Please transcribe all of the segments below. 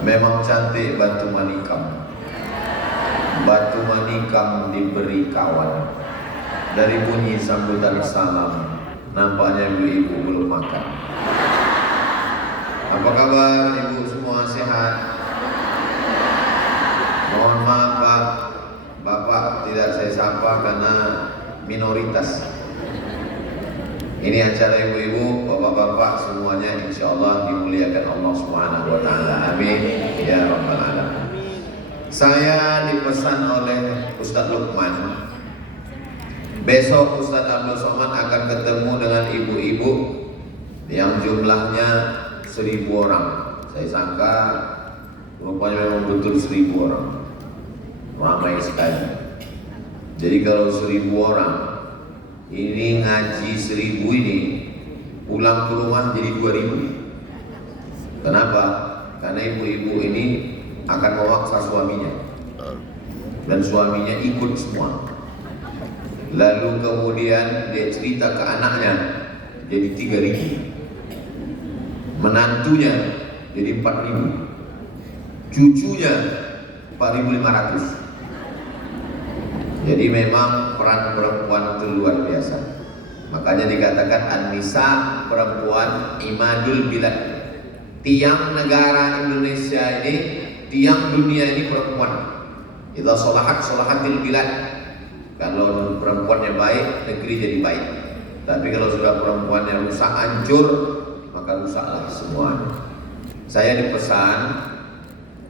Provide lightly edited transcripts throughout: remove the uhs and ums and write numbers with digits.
Memang cantik batu manikam. Batu manikam diberi kawan. Dari bunyi sambutan salam, nampaknya ibu-ibu belum makan. Apa kabar ibu semua, sehat? Mohon maaf Pak, Bapak tidak saya sapa karena minoritas. Ini acara ibu-ibu, bapak-bapak semuanya insya Allah dimuliakan Allah Subhanahu wa Ta'ala. Amin ya Rabbal Alamin. Saya dipesan oleh Ustadz Lukman, besok Ustadz Abdul Somad akan ketemu dengan ibu-ibu yang jumlahnya 1000 orang. Saya sangka rupanya memang betul 1000 orang. Ramai sekali. Jadi kalau 1000 orang ini ngaji 1000 ini pulang ke rumah jadi 2000. Kenapa? Karena ibu-ibu ini akan memaksa suaminya dan suaminya ikut semua. Lalu kemudian dia cerita ke anaknya jadi 3000, menantunya jadi 4000, cucunya 4500. Jadi memang peran perempuan itu luar biasa. Makanya dikatakan an-nisa, perempuan imadul bilad. Tiang negara Indonesia ini, tiang dunia ini perempuan. Idza sholahat sholahatil bilad. Kalau perempuannya baik, negeri jadi baik. Tapi kalau sudah perempuannya rusak, hancur, maka rusaklah semuanya. Saya dipesan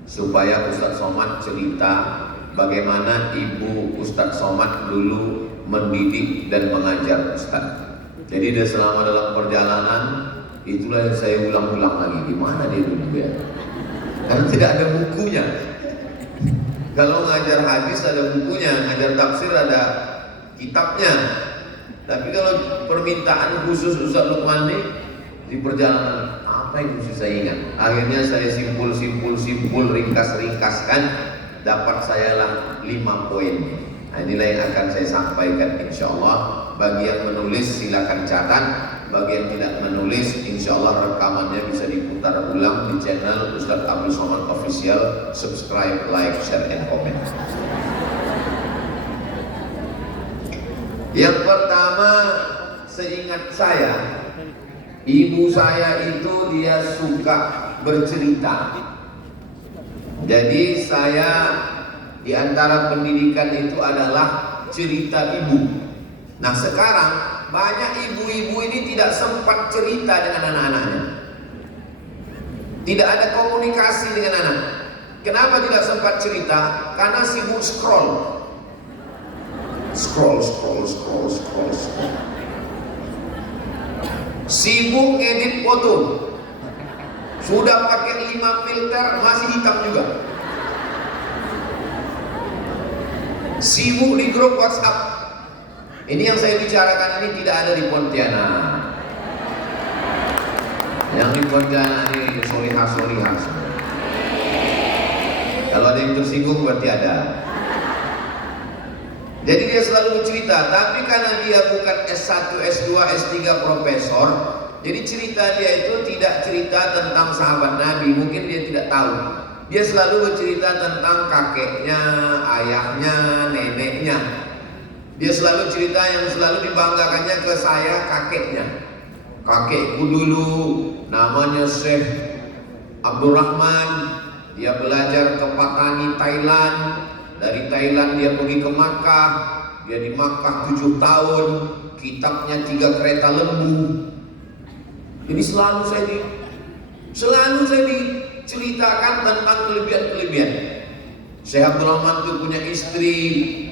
supaya Ustadz Somad cerita bagaimana ibu Ustadz Somad dulu mendidik dan mengajar Ustadz. Jadi dia selama dalam perjalanan, itulah yang saya ulang-ulang lagi. Gimana dia dulu ya? Karena tidak ada bukunya. Kalau ngajar hadis ada bukunya, ngajar tafsir ada kitabnya. Tapi kalau permintaan khusus Ustadz Lukman ini di perjalanan, apa yang mesti saya ingat? Akhirnya saya simpul, ringkas-ringkaskan. Dapat saya lah 5 poin. Nah, inilah yang akan saya sampaikan insya Allah. Bagi yang menulis silakan catat, bagi yang tidak menulis insya Allah rekamannya bisa diputar ulang di channel Ustadz Abdul Somad Official. Subscribe, like, share, and comment. Yang pertama, seingat saya, ibu saya itu dia suka bercerita. Jadi saya di antara pendidikan itu adalah cerita ibu. Nah sekarang banyak ibu-ibu ini tidak sempat cerita dengan anak-anaknya. Tidak ada komunikasi dengan anak. Kenapa tidak sempat cerita? Karena sibuk scroll. Sibuk ngedit foto. Sudah pakai 5 filter masih hitam juga. Sibuk di grup WhatsApp. Ini yang saya bicarakan ini tidak ada di Pontianak. Yang di Pontianak ini solihah. Kalau ada yang tersinggung berarti ada. Jadi dia selalu bercerita, tapi karena dia bukan S1, S2, S3 profesor, jadi cerita dia itu tidak cerita tentang sahabat Nabi, mungkin dia tidak tahu. Dia selalu bercerita tentang kakeknya, ayahnya, neneknya. Dia selalu cerita yang selalu dibanggakannya ke saya, kakeknya. Kakekku dulu namanya Syekh Abdurrahman, dia belajar ke Patani, Thailand. Dari Thailand dia pergi ke Makkah, dia di Makkah 7 tahun, kitabnya 3 kereta lembu. Ini selalu saya diceritakan tentang kelebihan-kelebihan. Syekh Abdul Rahman itu punya istri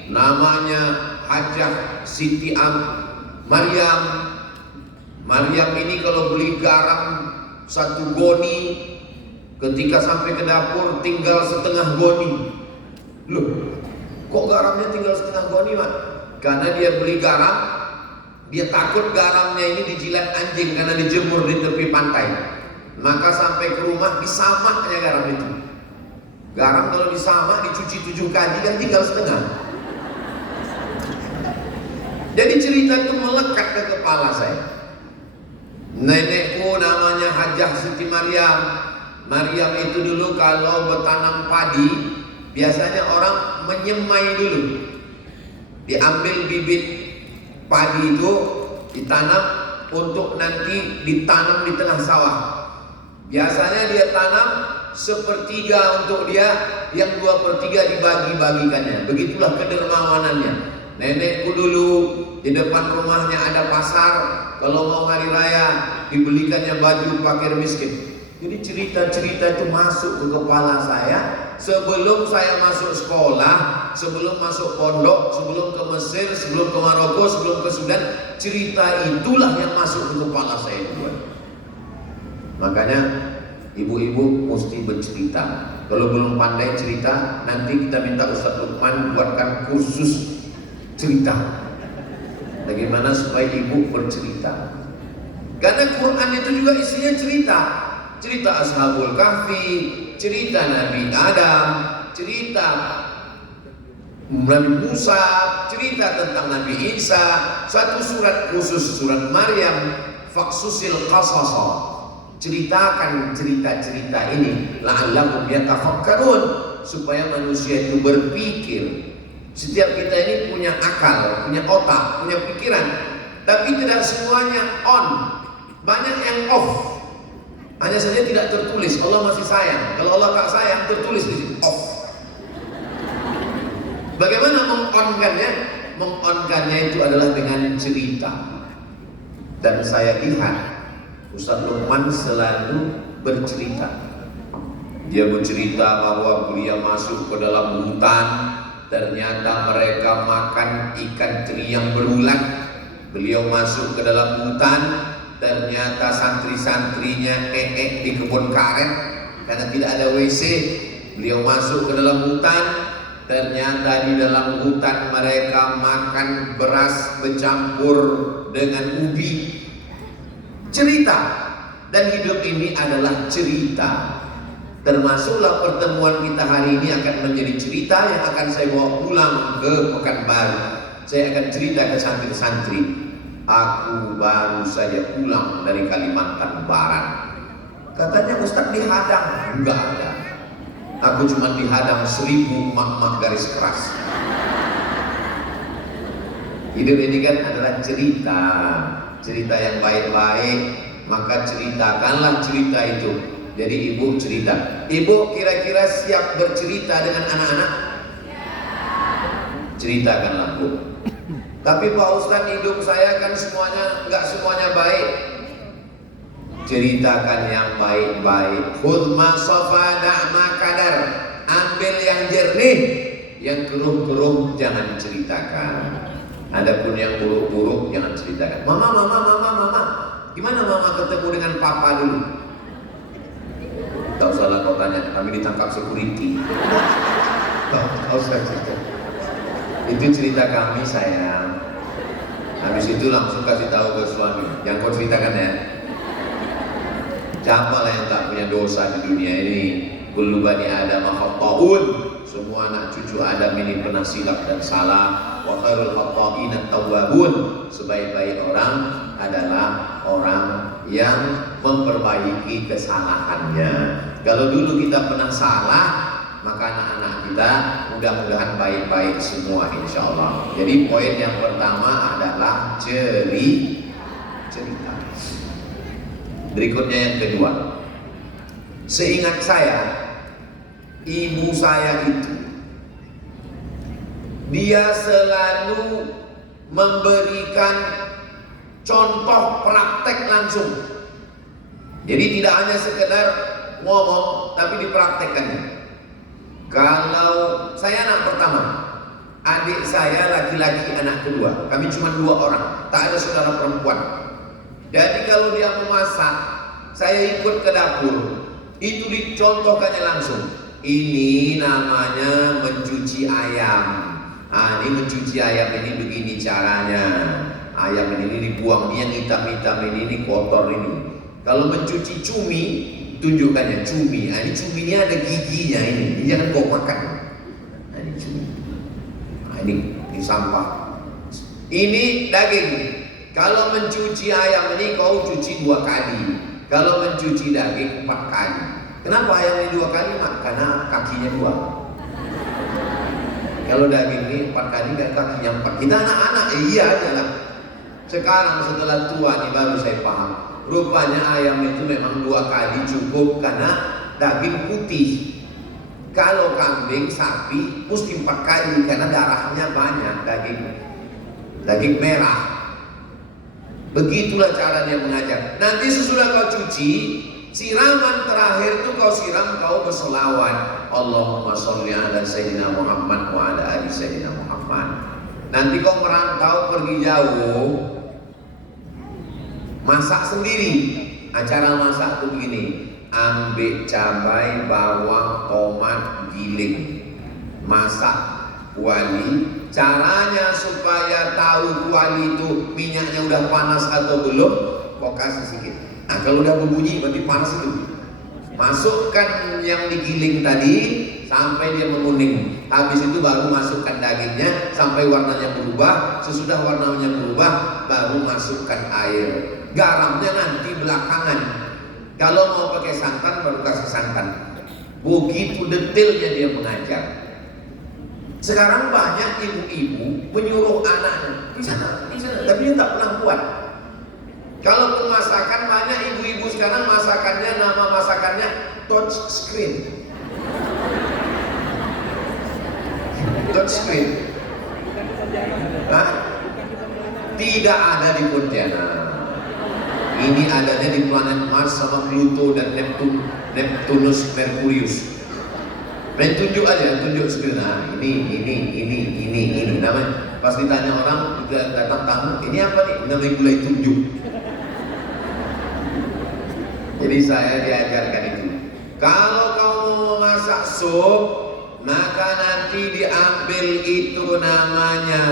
namanya Hajah Siti Maryam. Maryam ini kalau beli garam 1 goni, ketika sampai ke dapur tinggal setengah goni. Loh, kok garamnya tinggal setengah goni, Mak? Karena dia beli garam, dia takut garamnya ini dijilat anjing karena dijemur di tepi pantai. Maka sampai ke rumah disamaknya garam itu. Garam kalau disamak dicuci 7 kali kan tinggal setengah. Jadi cerita itu melekat ke kepala saya. Nenekku namanya Hajah Siti Maryam. Maryam itu dulu kalau bertanam padi, biasanya orang menyemai dulu. Diambil bibit padi itu, ditanam untuk nanti ditanam di tengah sawah. Biasanya dia tanam sepertiga untuk dia, yang 2/3 dibagi-bagikannya. Begitulah kedermawanannya. Nenekku dulu di depan rumahnya ada pasar, kalau mau hari raya dibelikannya baju fakir miskin. Jadi cerita-cerita itu masuk ke kepala saya sebelum saya masuk sekolah, sebelum masuk pondok, sebelum ke Mesir, sebelum ke Maroko, sebelum ke Sudan. Cerita itulah yang masuk ke kepala saya juga. Makanya ibu-ibu mesti bercerita. Kalau belum pandai cerita, nanti kita minta Ustaz Lukman buatkan kursus cerita. Bagaimana supaya ibu bercerita? Karena Quran itu juga isinya cerita. Cerita Ashabul Kahfi, cerita Nabi Adam, cerita Nabi Musa, cerita tentang Nabi Isa. Satu surat khusus, surat Maryam, Faqsusil Qasasa. Ceritakan cerita-cerita ini la'allahum yatafakkarun, supaya manusia itu berpikir. Setiap kita ini punya akal, punya otak, punya pikiran, tapi tidak semuanya on. Banyak yang off. Hanya saja tidak tertulis. Allah masih sayang. Kalau Allah tak sayang, tertulis di situ off. Bagaimana mengonkannya? Mengonkannya itu adalah dengan cerita. Dan saya lihat Ustaz Lukman selalu bercerita. Dia bercerita bahwa beliau masuk ke dalam hutan, ternyata mereka makan ikan teri yang berulat. Beliau masuk ke dalam hutan, ternyata santri-santrinya di kebun karet karena tidak ada WC. Beliau masuk ke dalam hutan, ternyata di dalam hutan mereka makan beras bercampur dengan ubi. Cerita. Dan hidup ini adalah cerita. Termasuklah pertemuan kita hari ini akan menjadi cerita yang akan saya bawa pulang ke Pekanbaru. Saya akan cerita ke santri-santri. Aku baru saja pulang dari Kalimantan Barat. Katanya Ustaz dihadang. Enggak ada. Aku cuma dihadang 1000 mak-mak garis keras. Hidup ini kan adalah cerita. Cerita yang baik-baik, maka ceritakanlah cerita itu. Jadi ibu cerita. Ibu kira-kira siap bercerita dengan anak-anak? Ceritakanlah Bu. Tapi Pak Ustaz, hidup saya kan nggak semuanya baik. Ceritakan yang baik-baik. Khudh ma safa da'ma kadar. Ambil yang jernih, yang keruh-keruh jangan ceritakan. Adapun yang buruk-buruk jangan ceritakan. Mama. Gimana mama ketemu dengan papa dulu? Tak usah lah kau tanya, kami ditangkap security. Tak usah cerita. Itu cerita kami sayang. Habis itu langsung kasih tahu ke suami. Yang kau ceritakan ya. Siapalah yang tak punya dosa di dunia ini? Kullu bani Adam khata'un. Semua anak cucu Adam ini pernah silap dan salah. Wa khairul khata'in at-tawwabun. Sebaik-baik orang adalah orang yang memperbaiki kesalahannya. Kalau dulu kita pernah salah, maka anak-anak kita mudah-mudahan baik-baik semua insya Allah. Jadi poin yang pertama adalah cerita. Berikutnya yang kedua, seingat saya, ibu saya itu dia selalu memberikan contoh praktek langsung. Jadi tidak hanya sekedar ngomong, tapi dipraktekkannya. Kalau saya anak pertama, adik saya laki-laki anak kedua, kami cuma 2 orang, tak ada saudara perempuan. Jadi kalau dia memasak, saya ikut ke dapur, itu dicontohkannya langsung. Ini namanya mencuci ayam. Ini mencuci ayam ini begini caranya. Ayam ini dibuang, ini yang hitam-hitam ini kotor ini. Kalau mencuci cumi, tunjukkannya cumi. Ini cuminya ada giginya ini jangan kau makan. Ini cumi. Ini sampah. Ini daging. Kalau mencuci ayam ini kau cuci 2 kali. Kalau mencuci daging 4 kali. Kenapa ayamnya 2 kali mak? Karena kakinya 2. Kalau daging ini 4 kali kan kakinya 4. Kita anak-anak iya aja lah. Sekarang setelah tua nih baru saya paham. Rupanya ayam itu memang 2 kali cukup karena daging putih. Kalau kambing, sapi mesti 4 kali karena darahnya banyak, daging merah. Begitulah cara dia mengajar. Nanti sesudah kau cuci, siraman terakhir itu kau siram, kau berselawat. Allahumma sholli ala sayyidina Muhammad wa ala ali sayyidina Muhammad. Nanti kau merantau pergi jauh, masak sendiri. Acara masak tuh begini. Ambil cabai, bawang, tomat, giling, masak kuali. Caranya supaya tahu kuali itu minyaknya udah panas atau belum, kau kasih sedikit. Nah kalau udah berbunyi berarti panas itu. Masukkan yang digiling tadi sampai dia menguning. Habis itu baru masukkan dagingnya sampai warnanya berubah. Sesudah warnanya berubah baru masukkan air. Garamnya nanti belakangan. Kalau mau pakai santan baru kasih santan. Begitu detailnya dia mengajar. Sekarang banyak ibu-ibu menyuruh anaknya di sana, tapi dia tak pernah buat. Kalau masakan banyak ibu-ibu sekarang masakannya, nama masakannya touch screen. Touch screen. Hah? Tidak ada di Pontianak. Ini adanya di planet Mars sama Pluto dan Neptunus Merkurius. Main tunjuk aja, tunjuk screen. Nah, ini namanya. Pas ditanya orang, juga datang tamu, ini apa nih? Namanya gulai tunjuk. Jadi saya diajarkan itu. Kalau kamu mau masak sup, maka nanti diambil itu namanya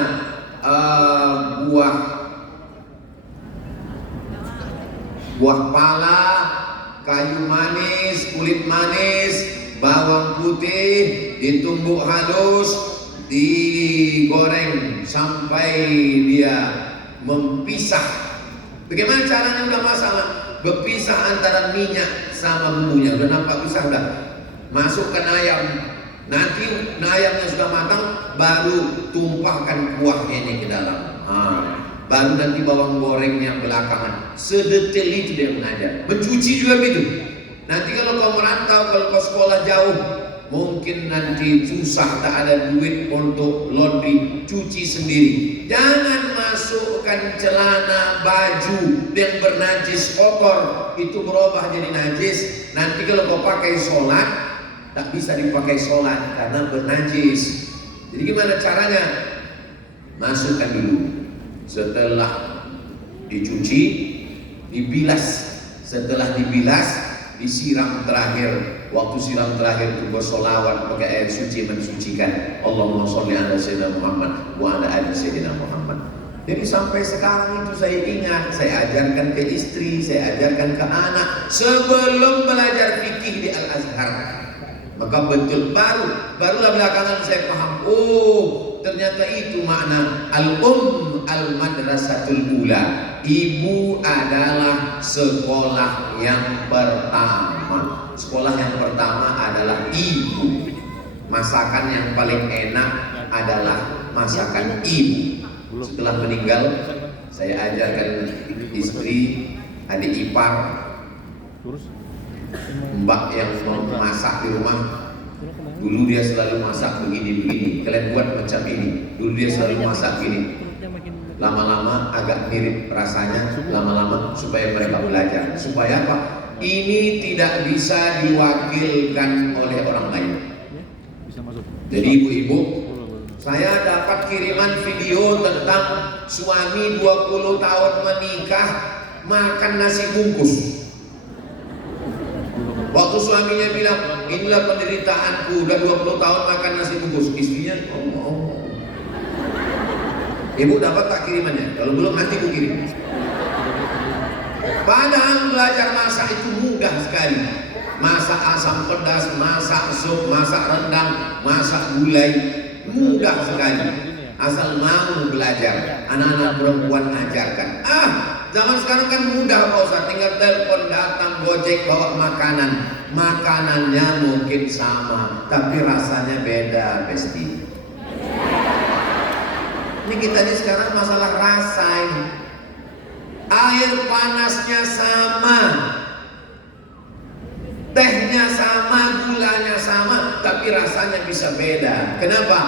buah pala, kayu manis, kulit manis, bawang putih, ditumbuk halus, digoreng sampai dia mempisah. Bagaimana caranya udah masalah? Berpisah antara minyak sama bumbunya. Udah nampak pisah udah. Masukkan ayam. Nanti ayamnya sudah matang, baru tumpahkan kuahnya ini ke dalam. Baru nanti bawang gorengnya belakangan. Sedetail itu dia mengajar. Mencuci juga begitu. Nanti kalau kau merantau, kalau kau sekolah jauh, mungkin nanti susah, tak ada duit untuk laundry, cuci sendiri. Jangan masukkan celana, baju yang bernajis kotor, itu berubah jadi najis. Nanti kalau kau pakai sholat, tak bisa dipakai sholat karena bernajis. Jadi gimana caranya? Masukkan dulu. Setelah dicuci, dibilas. Setelah dibilas, disiram terakhir. Waktu siram terakhir itu bersolawat pakai air suci mensucikan. Allahumma sholli ala sayyidina Muhammad wa ala ali sayyidina Muhammad. Jadi sampai sekarang itu saya ingat, saya ajarkan ke istri, saya ajarkan ke anak sebelum belajar fikih di Al-Azhar. Maka betul barulah belakangan saya paham. Oh, ternyata itu makna al-madrasatul ula. Ibu adalah sekolah yang pertama. Sekolah yang pertama adalah ibu. Masakan yang paling enak adalah masakan ibu. Setelah meninggal, saya ajarkan istri, adik ipar, mbak yang memasak di rumah. Dulu dia selalu masak begini-begini, kalian buat macam ini. Dulu dia selalu masak gini. Lama-lama agak mirip rasanya, lama-lama supaya mereka belajar. Supaya apa? Ini tidak bisa diwakilkan oleh orang lain. Jadi ibu-ibu, saya dapat kiriman video tentang suami 20 tahun menikah makan nasi bungkus. Waktu suaminya bilang, inilah penderitaanku, udah 20 tahun makan nasi bungkus. Istrinya, oh. Ibu dapat tak kirimannya? Kalau belum nanti ku kirim. Padahal belajar masak itu mudah sekali. Masak asam pedas, masak sup, masak rendang, masak gulai, mudah sekali. Asal mau belajar, anak-anak perempuan ajarkan. Zaman sekarang kan mudah Pak Ustaz, tinggal telepon datang, Gojek bawa makanan. Makanannya mungkin sama, tapi rasanya beda, Besti. Ini kita ini sekarang masalah rasa ini. Air panasnya sama, tehnya sama, gulanya sama, tapi rasanya bisa beda. Kenapa?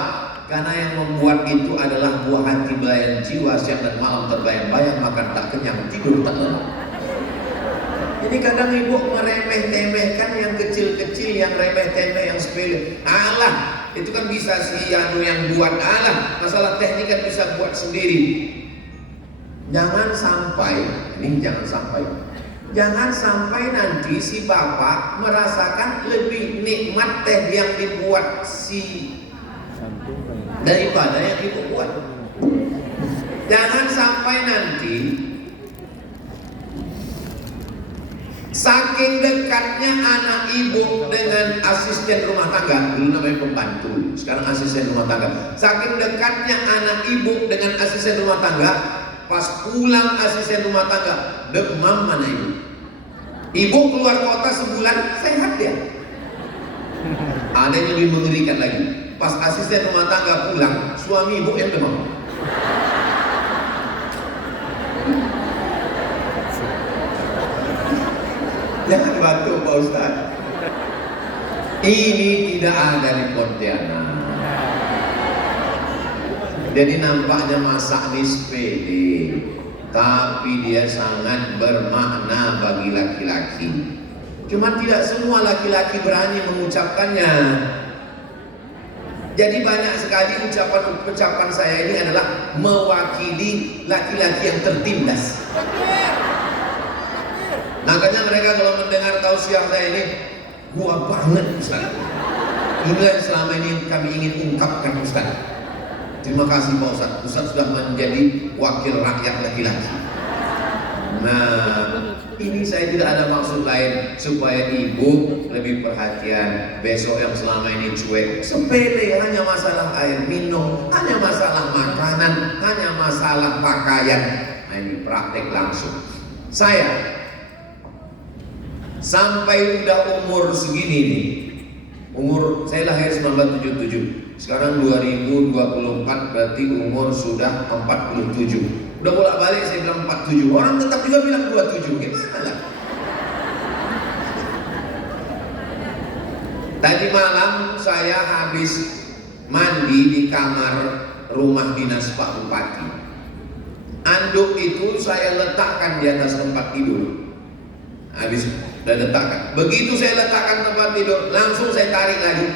Karena yang membuat itu adalah buah hati belayan jiwa, siang dan malam terbayang-bayang, makan tak kenyang, tidur tak lelap. Jadi kadang ibu meremeh-temehkan yang kecil-kecil, yang remeh-temeh, yang sepele. Alah, itu kan bisa si anu yang buat. Alah, masalah teknik kan bisa buat sendiri. Jangan sampai nanti si bapak merasakan lebih nikmat teh yang dibuat si daripada yang ibu buat. Jangan sampai nanti saking dekatnya anak ibu dengan asisten rumah tangga, dulu namanya pembantu, sekarang asisten rumah tangga. Saking dekatnya anak ibu dengan asisten rumah tangga, pas pulang asisten rumah tangga demam mana ibu? Ibu keluar kota sebulan sehat ya. Ada yang lebih mengerikan lagi. Pas asisten rumah tangga pulang, suami ibu yang demam. Jangan bantu Pak Ustaz. Ini tidak ada di Pontianak. Jadi nampaknya masak ini sepele, tapi dia sangat bermakna bagi laki-laki. Cuma tidak semua laki-laki berani mengucapkannya. Jadi banyak sekali ucapan-ucapan saya ini adalah mewakili laki-laki yang tertindas. Makanya mereka kalau mendengar tausiah saya ini, gua banget Ustaz. Inilah yang selama ini kami ingin ungkapkan Ustaz. Terima kasih Pak Ustaz. Ustaz sudah menjadi wakil rakyat laki-laki. Nah, ini saya tidak ada maksud lain supaya ibu lebih perhatian. Besok yang selama ini cuek, sepele, hanya masalah air minum, hanya masalah makanan, hanya masalah pakaian. Nah ini praktek langsung. Saya sampai udah umur segini nih, saya lahir 1977, sekarang 2024 berarti umur sudah 47. Udah bolak-balik saya bilang 47, orang tetap juga bilang 27, gimana lah? Tadi malam saya habis mandi di kamar rumah dinas Pak Bupati. Anduk itu saya letakkan di atas tempat tidur. Habis dan letakkan. Begitu saya letakkan tempat tidur, langsung saya tarik lagi.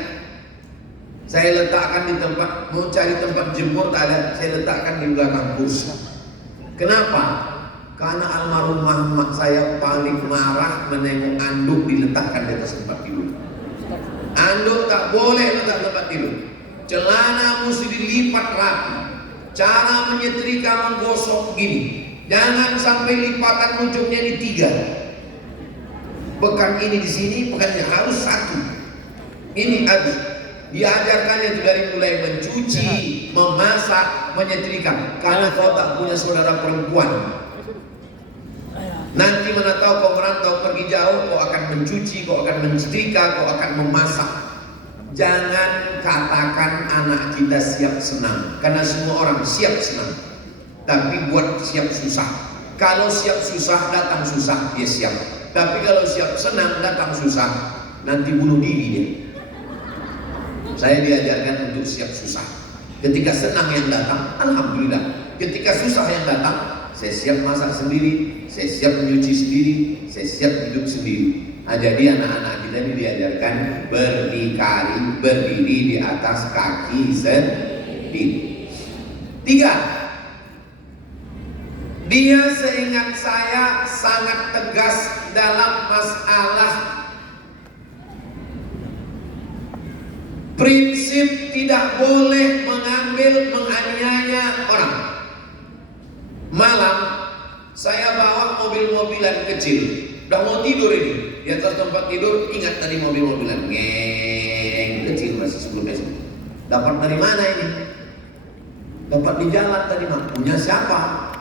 Saya letakkan di tempat, mau cari tempat jemur tak ada, saya letakkan di belakang kursi. Kenapa? Karena almarhum mak saya paling marah menengok anduk diletakkan di atas tempat tidur. Anduk tak boleh letak tempat tidur. Celana mesti dilipat rapi. Cara menyetrika menggosok gini. Jangan sampai lipatan ujungnya di 3. Bekan ini di sini, bekannya harus 1. Ini harus diajarkannya itu dari mulai mencuci, memasak, menyetrika. Karena kau tak punya saudara perempuan, nanti mana tahu kau merantau pergi jauh, kau akan mencuci, kau akan menyetrika, kau akan memasak. Jangan katakan anak kita siap senang, karena semua orang siap senang, tapi buat siap susah. Kalau siap susah datang susah, dia siap. Tapi kalau siap senang datang susah, nanti bunuh diri dia. Saya diajarkan untuk siap susah. Ketika senang yang datang, alhamdulillah. Ketika susah yang datang, saya siap masak sendiri, saya siap menyuci sendiri, saya siap hidup sendiri. Nah, jadi anak-anak kita ini diajarkan berdiri di atas kaki sendiri. 3. Dia seingat saya sangat tegas dalam masalah prinsip tidak boleh menganiaya orang. Malam saya bawa mobil-mobilan kecil, udah mau tidur ini, di atas tempat tidur ingat tadi mobil-mobilan ngeng kecil masih 10 meter. Dapat dari mana ini? Dapat di jalan tadi mah, punya siapa?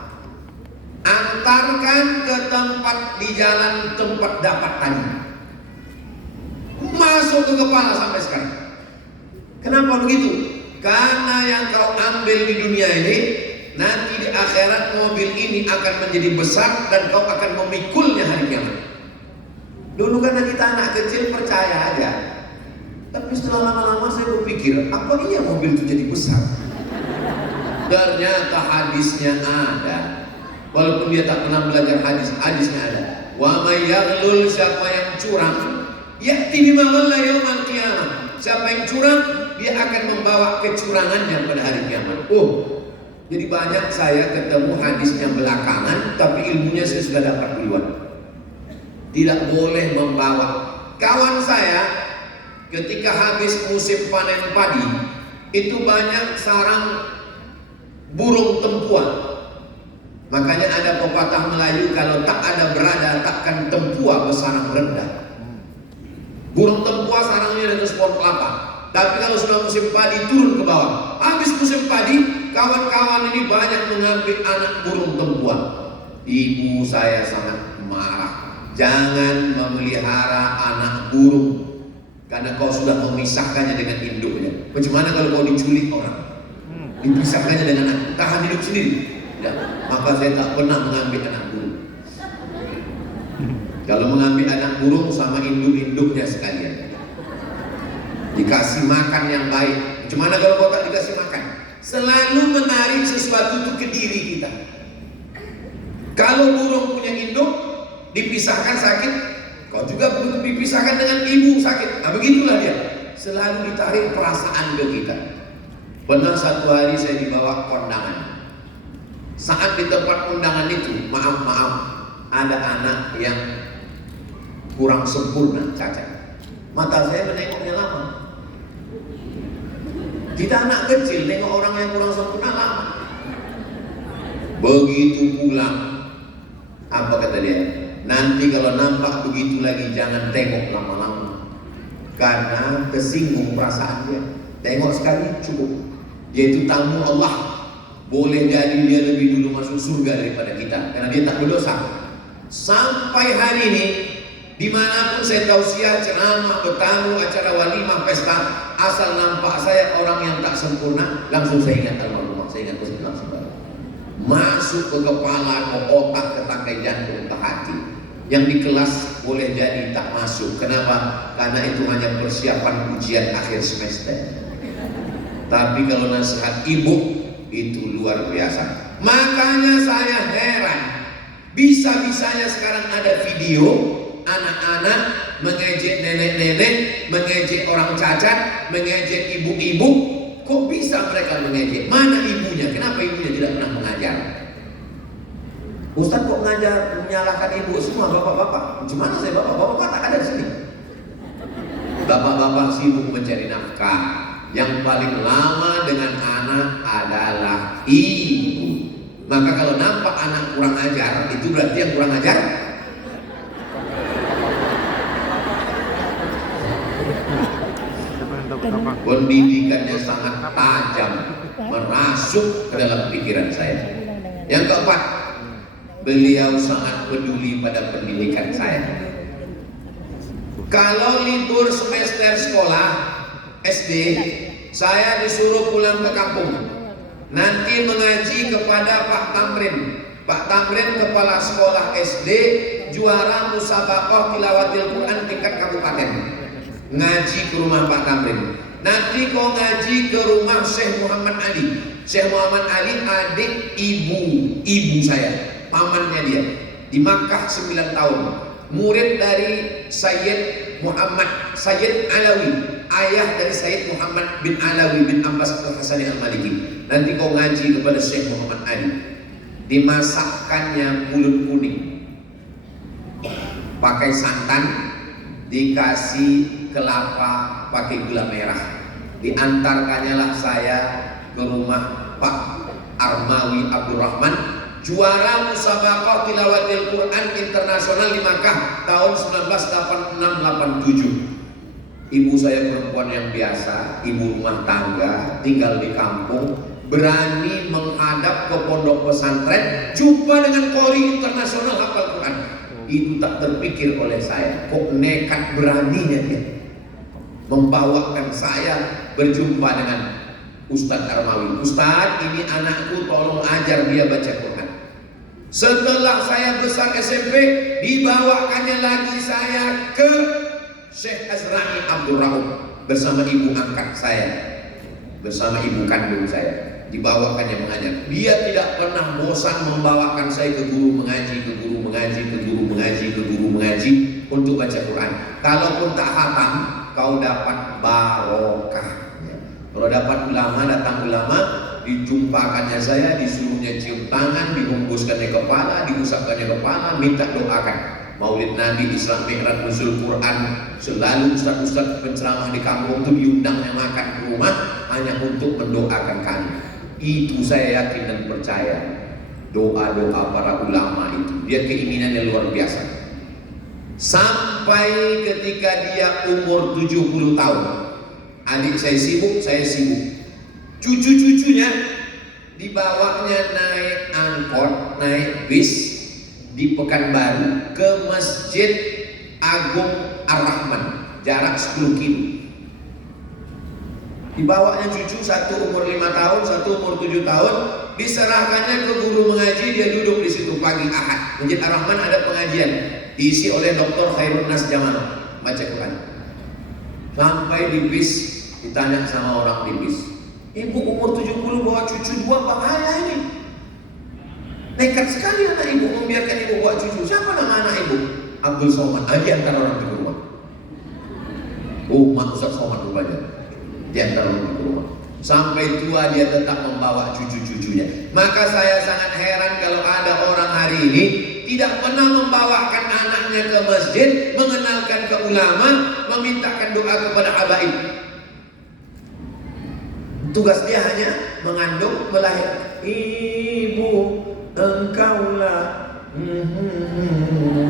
antarkan ke tempat di jalan tempat dapat tadi. Masuk ke kepala sampai sekarang. Kenapa begitu? Karena yang kau ambil di dunia ini, nanti di akhirat mobil ini akan menjadi besar dan kau akan memikulnya hari kiamat. Dulu karena kita anak kecil percaya aja, tapi setelah lama-lama saya berpikir, apa iya mobil itu jadi besar? Ternyata hadisnya ada. Walaupun dia tak pernah belajar hadis, hadisnya ada. Wa may yaghlul, siapa yang curang, ya'ti bima ghalla yaumal qiyamah. Siapa yang curang, dia akan membawa kecurangannya pada hari kiamat. Oh, jadi banyak saya ketemu hadisnya belakangan, tapi ilmunya saya sudah dapat duluan. Tidak boleh membawa. Kawan saya ketika habis musim panen padi, itu banyak sarang burung tempuan. Makanya ada pepatah Melayu, kalau tak ada berada takkan tempua bersarang rendah. Burung tempua sarangnya dengan pohon kelapa. Tapi kalau sudah musim padi turun ke bawah. Habis musim padi, kawan-kawan ini banyak mengambil anak burung tempuan. Ibu saya sangat marah. Jangan memelihara anak burung, karena kau sudah memisahkannya dengan induknya. Bagaimana kalau kau diculik orang? Dipisahkannya dengan anak, tahan hidup sendiri. Ya, maka saya tak pernah mengambil anak burung. Kalau mengambil anak burung sama induk-induknya sekalian, dikasih makan yang baik. Bagaimana kalau kau tak dikasih makan? Selalu menarik sesuatu itu ke diri kita. Kalau burung punya induk, dipisahkan sakit, kau juga dipisahkan dengan ibu sakit. Nah begitulah dia, selalu ditarik perasaan ke kita. Pernah satu hari saya dibawa kondangan. Saat di tempat undangan itu, maaf, ada anak yang kurang sempurna, cacat. Mata saya menengoknya lama. Kita anak kecil, nengok orang yang kurang sempurna lama. Begitu pulang, apa kata dia? Nanti kalau nampak begitu lagi jangan tengok lama-lama, karena kesinggung perasaan dia. Tengok sekali cukup. Dia itu tamu Allah. Boleh jadi dia lebih dulu masuk surga daripada kita, karena dia tak berdosa. Sampai hari ini, dimanapun saya tausiah, ceramah, bertamu, acara walimah, pesta, asal nampak saya orang yang tak sempurna, langsung saya ingat almarhumah, saya ingat Gusti Allah. Masuk ke kepala, ke otak, ke tangkai jantung, ke hati. Yang di kelas boleh jadi tak masuk. Kenapa? Karena itu hanya persiapan ujian akhir semester. Tapi kalau nasihat ibu itu luar biasa. Makanya saya heran, bisa-bisanya sekarang ada video anak-anak mengejek nenek-nenek, mengejek orang cacat, mengejek ibu-ibu. Kok bisa mereka mengejek? Mana ibunya? Kenapa ibunya tidak pernah mengajar? Ustaz kok mengajar menyalahkan ibu semua bapak-bapak? Gimana saya bapak-bapak tak ada di sini. Bapak-bapak sibuk mencari nafkah. Yang paling lama dengan anak adalah ibu. Maka kalau nampak anak kurang ajar, itu berarti yang kurang ajar. Pendidikannya sangat tajam, merasuk ke dalam pikiran saya. Yang keempat, beliau sangat peduli pada pendidikan saya. Kalau libur semester sekolah SD, saya disuruh pulang ke kampung. Nanti mengaji kepada Pak Tamrin. Pak Tamrin kepala sekolah SD, juara musabaqah tilawatil Quran tingkat kabupaten. Ngaji ke rumah Pak Tamrin. Nanti kau ngaji ke rumah Syekh Muhammad Ali. Syekh Muhammad Ali adik ibu saya, pamannya dia. Di Makkah 9 tahun. Murid dari Sayyid Muhammad Sayyid Alawi, ayah dari Sayyid Muhammad bin Alawi bin Abbas Al-Hasani Al-Maliki. Nanti kau ngaji kepada Syekh Muhammad Ali. Dimasakkannya pulut kuning, pakai santan, dikasih kelapa, pakai gula merah. Diantarkannya lah saya ke rumah Pak Armawi Abdurrahman, juara musabaqah tilawatil Quran internasional di Makkah tahun 1986-87. Ibu saya perempuan yang biasa, ibu rumah tangga, tinggal di kampung, berani menghadap ke pondok pesantren, jumpa dengan koli internasional hafal Quran. Itu tak terpikir oleh saya, kok nekat beraninya dia membawakan saya berjumpa dengan Ustadz Armawi. Ustadz, ini anakku, tolong ajar dia baca Quran. Setelah saya besar SMP, dibawakannya lagi saya ke Syekh Azra'i Abdul Rauf bersama ibu angkat saya, bersama ibu kandung saya. Dibawakannya mengajar. Dia tidak pernah bosan membawakan saya ke guru mengaji, ke guru mengaji, ke guru mengaji, ke guru mengaji untuk baca Quran. Kalaupun tak hatam, kau dapat barokahnya. Kalau dapat ulama, datang ulama, dijumpakannya saya, disuruhnya cium tangan, dibungkuskannya kepala, diusapkannya kepala, minta doakan. Maulid Nabi, Islam Mi'raj, Nuzul Quran, selalu ustaz-ustaz penceramah di kampung itu diundangnya makan ke rumah hanya untuk mendoakan kami. Itu saya yakin dan percaya. Doa-doa para ulama itu, dia keinginannya luar biasa. Sampai ketika dia umur 70 tahun, adik saya sibuk, saya sibuk. Cucu-cucunya dibawanya naik angkot, naik bis di Pekanbaru ke Masjid Agung Ar-Rahman, jarak 10 kilo. Dibawanya cucu, satu umur 5 tahun, satu umur 7 tahun, diserahkannya ke guru mengaji. Dia duduk di situ pagi Ahad. Masjid Ar-Rahman ada pengajian diisi oleh Dr. Khairun Nas Jamal, baca Quran. Sampai di bis ditanya sama orang di bis, ibu umur 70 bawa cucu 2, bahaya ini. Nekat sekali anak ibu membiarkan ibu bawa cucu. Siapa nama anak ibu? Abdul Somad. Di antara orang di rumah. Mak Ustaz Somad rupanya. Di antara orang di rumah. Sampai tua dia tetap membawa cucu-cucunya. Maka saya sangat heran kalau ada orang hari ini tidak pernah membawakan anaknya ke masjid, mengenalkan ke ulama, memintakan doa kepada habaib. Tugas dia hanya mengandung, melahirkan. Ibu, engkaulah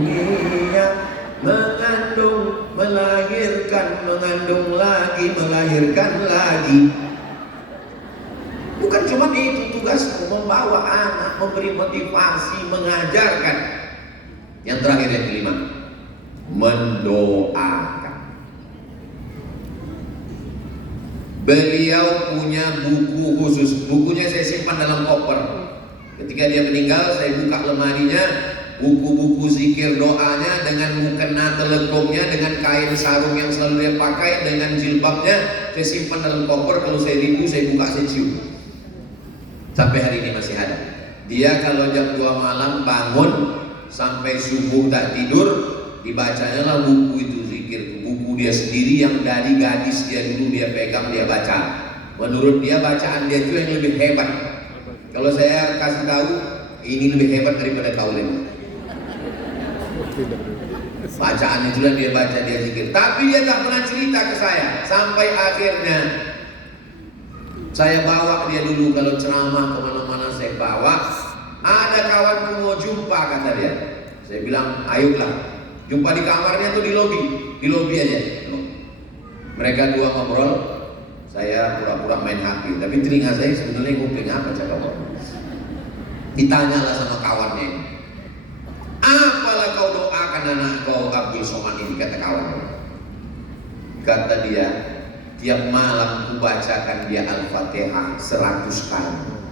iya, mengandung, melahirkan, mengandung lagi, melahirkan lagi. Bukan cuma itu tugasmu, membawa anak, memberi motivasi, mengajarkan. Yang terakhir, yang kelima, mendoakan. Beliau punya buku khusus. Bukunya saya simpan dalam koper. Ketika dia meninggal, saya buka lemarinya, buku-buku zikir doanya dengan mukena telekungnya, dengan kain sarung yang selalu dia pakai, dengan jilbabnya, saya simpan dalam koper. Kalau saya rindu, saya buka, saya cium. Sampai hari ini masih ada. Dia kalau jam 2 malam bangun sampai subuh tak tidur, dibacanya lah buku itu zikir. Buku dia sendiri yang dari gadis dia dulu dia pegang, dia baca. Menurut dia bacaan dia itu yang lebih hebat. Kalau saya kasih tahu, ini lebih hebat daripada kaulen. Bacaan itu yang dia baca, dia zikir. Tapi dia tak pernah cerita ke saya. Sampai akhirnya saya bawa dia dulu, kalau ceramah kemana-mana saya bawa. Ada kawanku mau jumpa, kata dia. Saya bilang, ayolah. Jumpa di kamarnya tuh di lobi aja. Mereka dua ngobrol, saya pura-pura main HP. Tapi telinga saya sebenarnya kuping apa cakap orang. Ditanyalah sama kawannya, apalah kau doakan anak kau Abdul Somad ini, kata kawan. Kata dia, tiap malam kubacakan dia Al-Fatihah 100 kali.